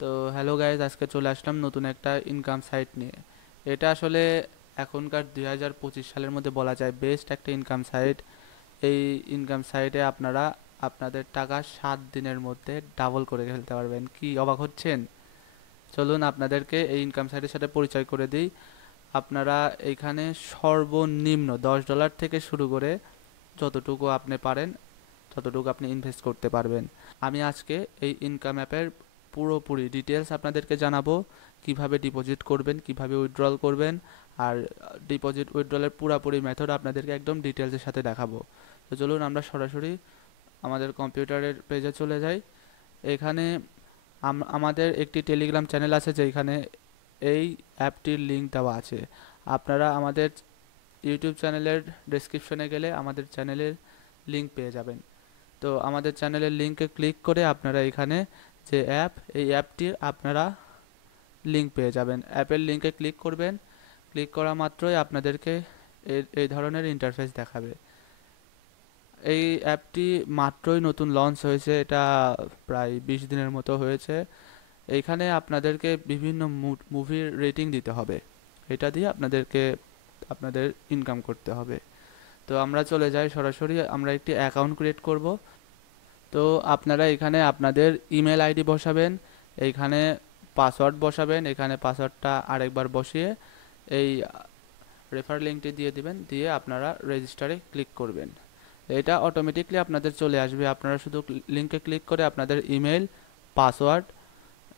তো hello guys, আজকে চলে আসলাম নতুন একটা ইনকাম সাইট নিয়ে। এটা আসলে এখনকার 2025 সালের মধ্যে বলা যায় বেস্ট একটা ইনকাম সাইট। এই ইনকাম সাইটে আপনারা আপনাদের টাকা 7 দিনের মধ্যে ডাবল করে ফেলতে পারবেন। কি অবাক হচ্ছেন? চলুন আপনাদেরকে এই ইনকাম সাইটের সাথে পরিচয় করে দিই। আপনারা এইখানে সর্বনিম্ন $10 থেকে শুরু করে যতটুকু আপনি পারেন ততটুকু আপনি ইনভেস্ট করতে পারবেন। আমি আজকে এই ইনকাম অ্যাপের পুরোপুরি ডিটেলস আপনাদেরকে জানাবো, কিভাবে ডিপোজিট করবেন, কিভাবে উইথড্রল করবেন, আর ডিপোজিট উইথড্রলের পুরোপুরি মেথড আপনাদেরকে একদম ডিটেলসের সাথে দেখাবো। তো চলুন আমরা সরাসরি আমাদের কম্পিউটারের পেজে চলে যাই। এখানে আমাদের একটি টেলিগ্রাম চ্যানেল আছে যেখানে এই অ্যাপটির লিঙ্ক দেওয়া আছে। আপনারা আমাদের ইউটিউব চ্যানেলের ডেসক্রিপশনে গেলে আমাদের চ্যানেলের লিঙ্ক পেয়ে যাবেন। তো আমাদের চ্যানেলের লিঙ্কে ক্লিক করে আপনারা এখানে যে অ্যাপ, এই অ্যাপটির আপনারা লিঙ্ক পেয়ে যাবেন। অ্যাপের লিঙ্কে ক্লিক করবেন, ক্লিক করা মাত্রই আপনাদেরকে এই ধরনের ইন্টারফেস দেখাবে। এই অ্যাপটি মাত্রই নতুন লঞ্চ হয়েছে, এটা প্রায় 20 দিনের মতো হয়েছে। এইখানে আপনাদেরকে বিভিন্ন মুভির রেটিং দিতে হবে, এটা দিয়ে আপনাদেরকে আপনাদের ইনকাম করতে হবে। তো আমরা চলে যাই সরাসরি, আমরা একটি অ্যাকাউন্ট ক্রিয়েট করব। তো আপনারা এখানে আপনাদের ইমেল আইডি বসাবেন, এইখানে পাসওয়ার্ড বসাবেন, এখানে পাসওয়ার্ডটা আরেকবার বসিয়ে এই রেফার লিঙ্কটি দিয়ে দিবেন, দিয়ে আপনারা রেজিস্টারে ক্লিক করবেন। এটা অটোমেটিকলি আপনাদের চলে আসবে। আপনারা শুধু লিঙ্কে ক্লিক করে আপনাদের ইমেল, পাসওয়ার্ড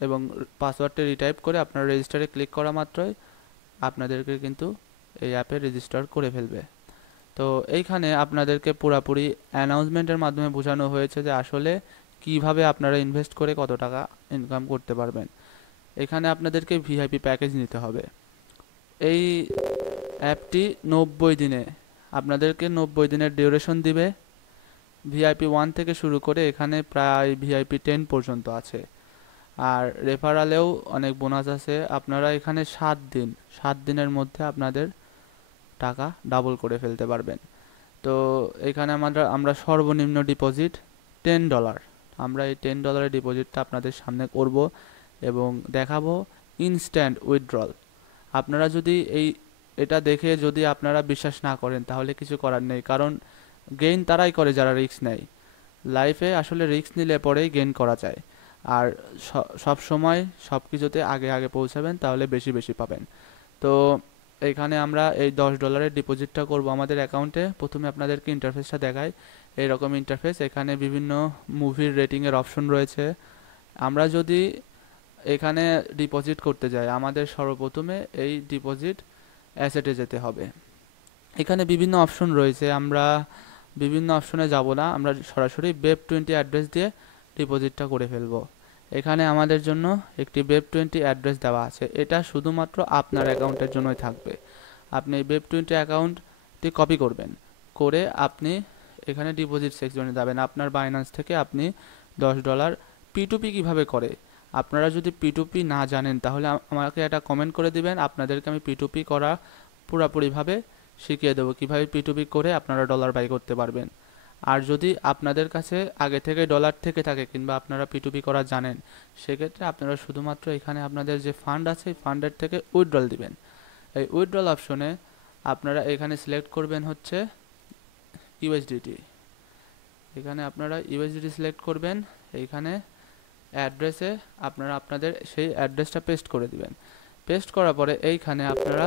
এবং পাসওয়ার্ডটা রিটাইপ করে আপনারা রেজিস্টারে ক্লিক করা মাত্রই আপনাদেরকে কিন্তু এই অ্যাপে রেজিস্টার করে ফেলবে। তো এইখানে আপনাদেরকে পুরাপুরি অ্যানাউন্সমেন্টের মাধ্যমে বোঝানো হয়েছে যে আসলে কিভাবে আপনারা ইনভেস্ট করে কত টাকা ইনকাম করতে পারবেন। এখানে আপনাদেরকে ভিআইপি প্যাকেজ নিতে হবে। এই অ্যাপটি 90 দিনে, আপনাদেরকে 90 দিনের ডিউরেশন দিবে। ভিআইপি 1 থেকে শুরু করে এখানে প্রায় ভিআইপি 10 পর্যন্ত আছে। আর রেফারালেও অনেক বোনাস আছে। আপনারা এখানে 7 দিনের মধ্যে আপনাদের টাকা ডাবল করে ফেলতে পারবেন। তো এখানে আমরা সর্বনিম্ন ডিপোজিট $10, আমরা এই $10 ডিপোজিটটা আপনাদের সামনে করব এবং দেখাবো ইনস্ট্যান্ট উইথড্রল। আপনারা যদি এটা দেখে যদি আপনারা বিশ্বাস না করেন তাহলে কিছু করার নেই, কারণ গেইন তারাই করে যারা রিস্ক নেয়। লাইফে আসলে রিস্ক নিলে পরেই গেইন করা যায়। আর সব সময় সব কিছুতে আগে আগে পৌঁছাবেন তাহলে বেশি বেশি পাবেন। তো এইখানে আমরা এই $10 ডিপোজিটটা করব আমাদের অ্যাকাউন্টে। প্রথমে আপনাদেরকে ইন্টারফেসটা দেখাই, এইরকম ইন্টারফেস। এখানে বিভিন্ন মুভির রেটিংয়ের অপশন রয়েছে। আমরা যদি এখানে ডিপোজিট করতে যাই, আমাদের সর্বপ্রথমে এই ডিপোজিট অ্যাসেটে যেতে হবে। এখানে বিভিন্ন অপশন রয়েছে, আমরা বিভিন্ন অপশনে যাব না, আমরা সরাসরি Web20 অ্যাড্রেস দিয়ে ডিপোজিটটা করে ফেলবো। এখানে আমাদের জন্য একটি Web20 অ্যাড্রেস দেওয়া আছে, এটা শুধুমাত্র আপনার অ্যাকাউন্টের জন্যই থাকবে। আপনি Web20 অ্যাকাউন্টটি কপি করবেন, করে আপনি এখানে ডিপোজিট সেকশনে যাবেন। আপনার বাইন্যান্স থেকে আপনি $10 P2P কিভাবে করে, আপনারা যদি P2P না জানেন তাহলে আমাকে একটা কমেন্ট করে দিবেন, আপনাদেরকে আমি P2P করা পুরোপুরিভাবে শিখিয়ে দেবো, কীভাবে P2P করে আপনারা ডলার বাই করতে পারবেন। আর যদি আপনাদের কাছে আগে থেকে ডলার থেকে থাকে কিংবা আপনারা P2P করা জানেন, সেক্ষেত্রে আপনারা শুধুমাত্র এখানে আপনাদের যে ফান্ড আছে এই ফান্ডের থেকে উইথড্রল দিবেন। এই উইথড্রল অপশনে আপনারা এখানে সিলেক্ট করবেন হচ্ছে ইউএসডিটি। এখানে আপনারা ইউএসডিটি সিলেক্ট করবেন। এইখানে অ্যাড্রেসে আপনারা আপনাদের সেই অ্যাড্রেসটা পেস্ট করে দিবেন। পেস্ট করার পরে এইখানে আপনারা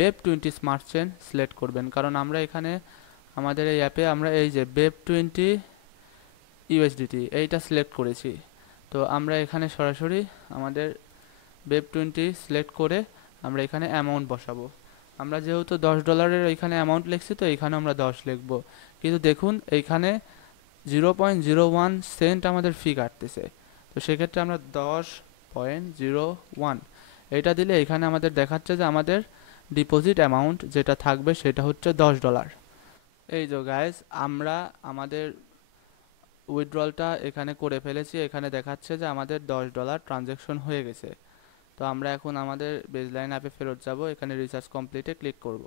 Web20 স্মার্ট চেন সিলেক্ট করবেন, কারণ আমরা এখানে আমাদের এই অ্যাপে আমরা এই যে Web20 ইউএসডিটি এইটা সিলেক্ট করেছি। তো আমরা এখানে সরাসরি আমাদের Web20 সিলেক্ট করে আমরা এখানে অ্যামাউন্ট বসাবো। আমরা যেহেতু $10 এইখানে অ্যামাউন্ট লিখছি, তো এইখানে আমরা 10 লিখবো। কিন্তু দেখুন এইখানে 0.01 সেন্ট আমাদের ফি কাটতেছে। তো সেক্ষেত্রে আমরা 10.01 এটা দিলে এখানে আমাদের দেখাচ্ছে যে আমাদের ডিপোজিট অ্যামাউন্ট যেটা থাকবে সেটা হচ্ছে $10। এই যে গাইস, আমরা আমাদের উইথড্রলটা এখানে করে ফেলেছি। এখানে দেখাচ্ছে যে আমাদের $10 ট্রানজ্যাকশন হয়ে গেছে। তো আমরা এখন আমাদের বেজলাইন অ্যাপে ফেরত যাব, এখানে রিচার্জ কমপ্লিটে ক্লিক করব।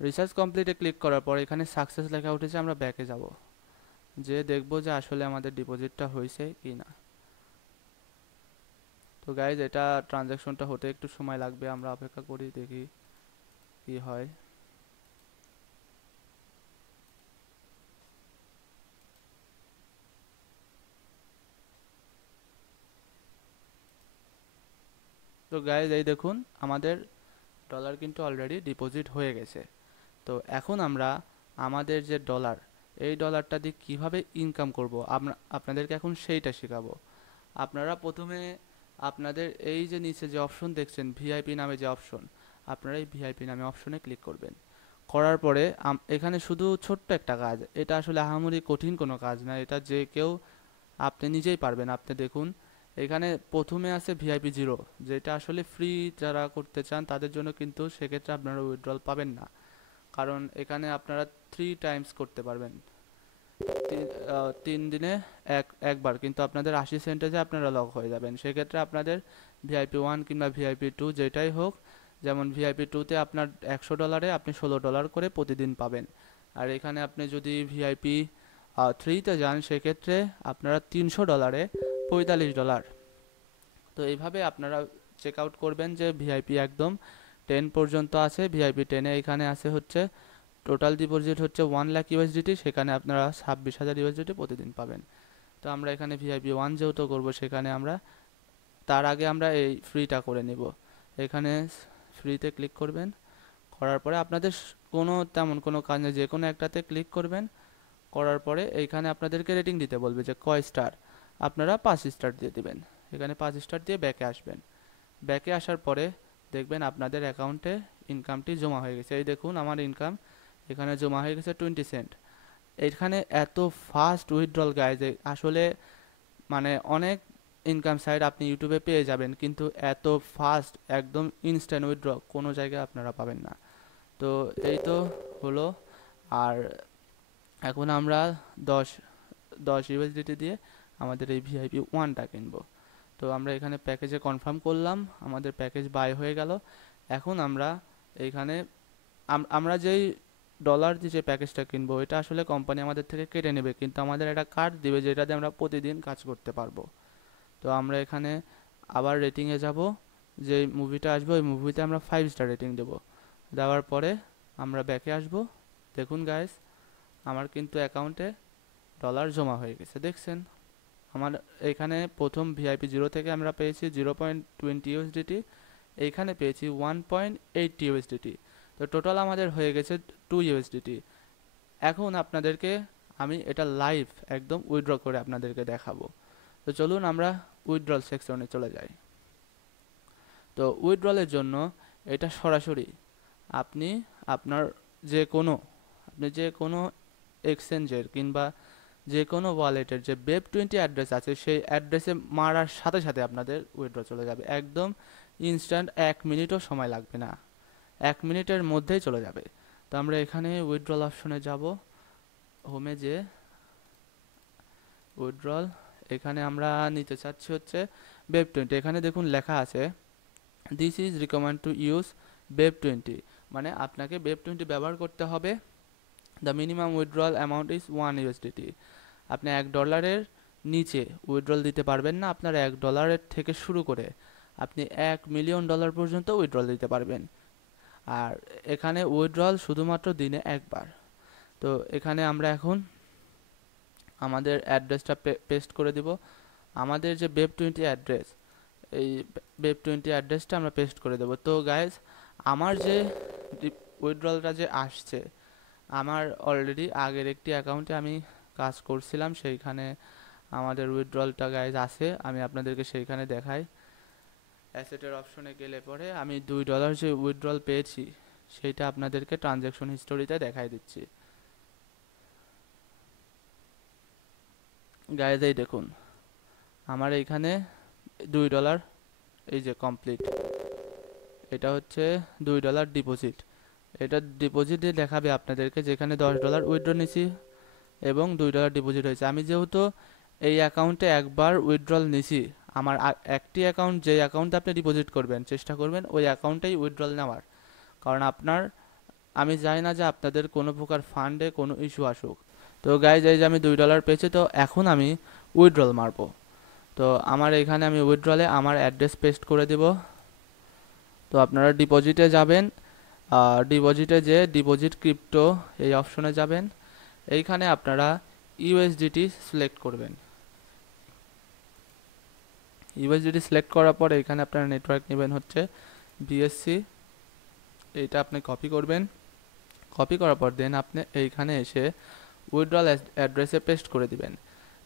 রিচার্জ কমপ্লিটে ক্লিক করার পর এখানে সাকসেস লেখা উঠেছে, আমরা ব্যাকে যাব, যে দেখব যে আসলে আমাদের ডিপোজিটটা হয়েছে কি না। তো গাইজ এটা ট্রানজ্যাকশনটা হতে একটু সময় লাগবে, আমরা অপেক্ষা করি দেখি কি হয়। তো গাইজ এই দেখুন আমাদের ডলার কিন্তু অলরেডি ডিপোজিট হয়ে গেছে। তো এখন আমরা আমাদের যে ডলার, এই ডলারটা দিয়ে কীভাবে ইনকাম করব আমরা আপনাদেরকে এখন সেইটা শেখাবো। আপনারা প্রথমে আপনাদের এই যে নিচে যে অপশন দেখছেন ভিআইপি নামে যে অপশন, আপনারা এই ভিআইপি নামে অপশনে ক্লিক করবেন। করার পরে এখানে শুধু ছোট্ট একটা কাজ, এটা আসলে আহামরি কঠিন কোনো কাজ না, এটা যে কেউ আপনি নিজেই পারবেন। আপনি দেখুন এখানে প্রথমে আছে ভিআইপি জিরো, যেটা আসলে ফ্রি, যারা করতে চান তাদের জন্য, কিন্তু সেক্ষেত্রে আপনারা উইথড্রল পাবেন না, কারণ এখানে আপনারা 3 টাইমস করতে পারবেন, 3 দিনে একবার, কিন্তু আপনাদের 80 সেন্টেজে আপনারা লক হয়ে যাবেন। সেক্ষেত্রে আপনাদের ভিআইপি 1 কিংবা ভিআইপি 2 যেটাই হোক, যেমন ভিআইপি 2তে আপনার $100 আপনি $16 করে প্রতিদিন পাবেন। আর এখানে আপনি যদি ভিআইপি 3তে যান সেক্ষেত্রে আপনারা $300 $45। তো এইভাবে আপনারা চেক আউট করবেন যে ভিআইপি একদম 10 পর্যন্ত আছে। ভিআইপি 10-এ এখানে আছে হচ্ছে টোটাল ডিপোজিট হচ্ছে 1 লাখ ইউএসডিটি, সেখানে আপনারা 26,000 ইউএসডিটি প্রতিদিন পাবেন। তো আমরা এখানে ভিআইপি 1 যেহেতু করবো, সেখানে আমরা তার আগে আমরা এই ফ্রিটা করে নিব। এখানে ফ্রিতে ক্লিক করবেন, করার পরে আপনাদের কোনো তেমন কোনো কাজ নেই, যে কোনো একটাতে ক্লিক করবেন। করার পরে এইখানে আপনাদেরকে রেটিং দিতে বলবে যে কয় স্টার, আপনারা 5 স্টার দিয়ে দিবেন। এখানে 5 স্টার দিয়ে ব্যাকে আসবেন। ব্যাকে আসার পরে দেখবেন আপনাদের অ্যাকাউন্টে ইনকামটি জমা হয়ে গেছে। এই দেখুন আমার ইনকাম এখানে জমা হয়ে গেছে 20 সেন্ট। এখানে এত ফাস্ট উইথড্রল গাইজ, আসলে মানে অনেক ইনকাম সাইট আপনি ইউটিউবে পেয়ে যাবেন, কিন্তু এত ফাস্ট একদম ইনস্ট্যান্ট উইথড্র কোনো জায়গায় আপনারা পাবেন না। তো এই তো হলো। আর এখন আমরা 10 ইউএসডিটি দিয়ে আমাদের এই ভিআইপি 1টা কিনবো। তো আমরা এখানে প্যাকেজে কনফার্ম করলাম, আমাদের প্যাকেজ বাই হয়ে গেল। এখন আমরা এইখানে আমরা যেই ডলার দিয়ে যে প্যাকেজটা কিনবো, এটা আসলে কোম্পানি আমাদের থেকে কেটে নেবে, কিন্তু আমাদের একটা কার্ড দিবে যেটা দিয়ে আমরা প্রতিদিন কাজ করতে পারবো। তো আমরা এখানে আবার রেটিংয়ে যাব, যে মুভিটা আসবে ওই মুভিতে আমরা 5 স্টার রেটিং দেবো। দেওয়ার পরে আমরা ব্যাকে আসব। দেখুন গাইস আমার কিন্তু অ্যাকাউন্টে ডলার জমা হয়ে গেছে, দেখছেন। আমার এখানে প্রথম ভিআইপি 0 থেকে আমরা পেয়েছি 0.20 ইউএসডিটি, এইখানে পেয়েছি 1.80 ইউএসডিটি। তো টোটাল আমাদের হয়ে গেছে 2 ইউএসডিটি। এখন আপনাদেরকে আমি এটা লাইভ একদম উইথড্র করে আপনাদেরকে দেখাবো। তো চলুন আমরা উইথড্রল সেকশনে চলে যাই। তো উইথড্রলের জন্য এটা সরাসরি আপনি আপনার যে কোনো এক্সচেঞ্জের কিংবা যে কোনো ওয়ালেটের যে Web20 অ্যাড্রেস আছে, সেই অ্যাড্রেসে মারার সাথে সাথে আপনাদের উইথড্র চলে যাবে, একদম ইনস্ট্যান্ট, 1 মিনিটও সময় লাগবে না, 1 মিনিটের মধ্যেই চলে যাবে। তো আমরা এখানে উইথড্রল অপশনে যাব, হোমে যে উইথড্রল, এখানে আমরা নিতে চাচ্ছি হচ্ছে Web20। এখানে দেখুন লেখা আছে this is recommend to use Web20, মানে আপনাকে Web20 ব্যবহার করতে হবে। The minimum withdrawal amount is 1 USDT. আপনি $1 নিচে উইথড্রল দিতে পারবেন না, আপনার $1 থেকে শুরু করে আপনি $1 মিলিয়ন পর্যন্ত উইথড্রল দিতে পারবেন। আর এখানে উইথড্রল শুধুমাত্র দিনে একবার। তো এখানে আমরা এখন আমাদের অ্যাড্রেসটা পেস্ট করে দিব। আমাদের যে Web20 অ্যাড্রেস, এই Web20 অ্যাড্রেসটা আমরা পেস্ট করে দেব। তো গাইজ আমার যে উইথড্রলটা যে আসছে, আমার অলরেডি আগের একটি অ্যাকাউন্টে আমি কাজ করছিলাম, সেইখানে আমাদের উইথড্রলটা গাইজ আছে, আমি আপনাদেরকে সেইখানে দেখাই। অ্যাসেটের অপশনে গেলে পরে আমি $2 যে উইথড্রল পেয়েছি সেইটা আপনাদেরকে ট্রানজ্যাকশন হিস্টোরিতে দেখাই দিচ্ছি। গাইজ এই দেখুন আমার এইখানে $2, এই যে কমপ্লিট, এটা হচ্ছে $2 ডিপোজিট। এটা ডিপোজিট দিয়ে দেখাবে আপনাদেরকে যেখানে $10 উইথড্র নিছি এবং $2 ডিপোজিট হয়েছে। আমি যেহেতু এই অ্যাকাউন্টে একবার উইথড্রল নিছি, আমার একটি অ্যাকাউন্ট, যে অ্যাকাউন্টে আপনি ডিপোজিট করবেন চেষ্টা করবেন ওই অ্যাকাউন্টেই উইথড্রল নেওয়ার, কারণ আমি চাই না যে আপনাদের কোনো প্রকার ফান্ডে কোনো ইস্যু আসুক। তো গাইজ এই যে আমি $2 পেয়েছি, তো এখন আমি উইথড্রল মারবো। তো আমার এখানে আমি উইথড্রলে আমার অ্যাড্রেস পেস্ট করে দিব। তো আপনারা ডিপোজিটে যাবেন, ডিপোজিটে যে ডিপোজিট ক্রিপ্টো এই অপশনে যাবেন। এইখানে আপনারা ইউএসডিটি সিলেক্ট করবেন। ইউএসডিটি সিলেক্ট করার পর এখানে আপনারা নেটওয়ার্ক নেবেন হচ্ছে বিএসসি। এইটা আপনি কপি করবেন। কপি করার পর দেন আপনি এইখানে এসে উইথড্রল অ্যাড্রেসে পেস্ট করে দিবেন।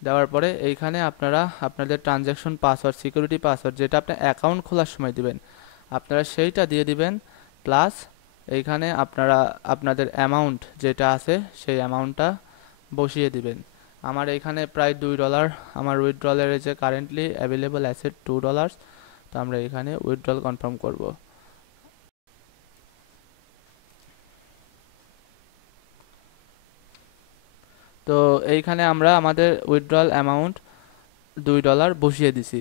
দেওয়ার পরে এইখানে আপনারা আপনাদের ট্রানজ্যাকশন পাসওয়ার্ড, সিকিউরিটি পাসওয়ার্ড যেটা আপনি অ্যাকাউন্ট খোলার সময় দিবেন, আপনারা সেইটা দিয়ে দিবেন। প্লাস এইখানে আপনারা আপনাদের অ্যামাউন্ট যেটা আছে সেই অ্যামাউন্টটা বসিয়ে দিবেন। আমার এখানে প্রায় $2 আমার উইথড্রলের যে কারেন্টলি অ্যাভেলেবল অ্যাসেট $2। তো আমরা এখানে উইথড্রল কনফার্ম করব। তো এইখানে আমরা আমাদের উইথড্রল অ্যামাউন্ট $2 বসিয়ে দিছি।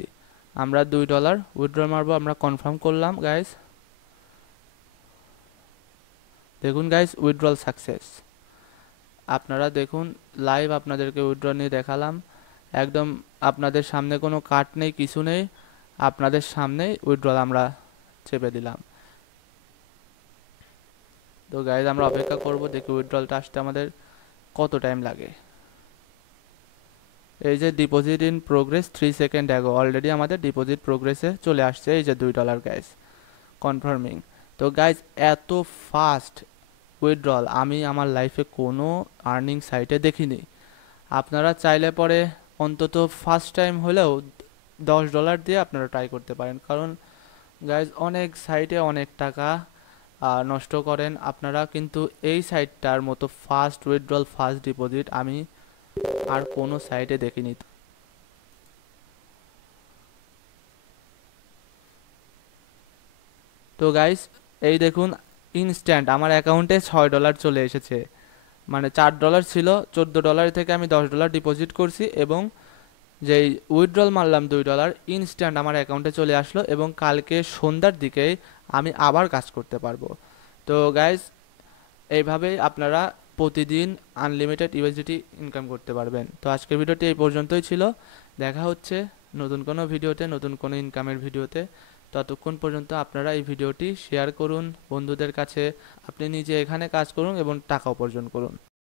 আমরা $2 উইথড্রল মারবো, আমরা কনফার্ম করলাম গাইস। দেখুন গাইস, উইথড্রল সাকসেস। আপনারা দেখুন লাইভ আপনাদেরকে উইথড্র নিয়ে দেখালাম। একদম আপনাদের সামনে কোনো কাট নেই, কিছু নেই, আপনাদের সামনেই উইথড্রল আমরা চেপে দিলাম। তো গাইস আমরা অপেক্ষা করব, দেখি উইথড্রলটা আসতে আমাদের কত টাইম লাগে। এই যে deposit in progress 3 second ago, already আমাদের ডিপোজিট প্রোগ্রেসে চলে আসছে এই যে $2 গাইস, কনফার্মিং। তো গাইস এত ফাস্ট উইথড্রল আমি আমার লাইফে কোনো আর্নিং সাইটে দেখিনি। আপনারা চাইলে পরে অন্তত ফার্স্ট টাইম হলেও $10 দিয়ে আপনারা ট্রাই করতে পারেন, কারণ গাইজ অনেক সাইটে অনেক টাকা নষ্ট করেন আপনারা, কিন্তু এই সাইটটার মতো ফাস্ট উইথড্রল ফাস্ট ডিপোজিট আমি আর কোনো সাইটে দেখিনি। তো গাইজ এই দেখুন ইনস্ট্যান্ট আমার অ্যাকাউন্টে $6 চলে এসেছে। মানে $4 ছিল, $14 থেকে আমি $10 ডিপোজিট করছি এবং যেই উইথড্রল মারলাম $2 ইনস্ট্যান্ট আমার অ্যাকাউন্টে চলে আসলো এবং কালকে সন্ধ্যার দিকে আমি আবার কাজ করতে পারবো। তো গাইজ এইভাবেই আপনারা প্রতিদিন আনলিমিটেড ইউএসডিটি ইনকাম করতে পারবেন। তো আজকের ভিডিওটি এই পর্যন্তই ছিল। দেখা হচ্ছে নতুন কোনো ভিডিওতে, নতুন কোনো ইনকামের ভিডিওতে। ততক্ষণ পর্যন্ত আপনারা এই ভিডিওটি শেয়ার করুন বন্ধুদের কাছে, আপনি নিজে এখানে কাজ করুন এবং টাকা উপার্জন করুন।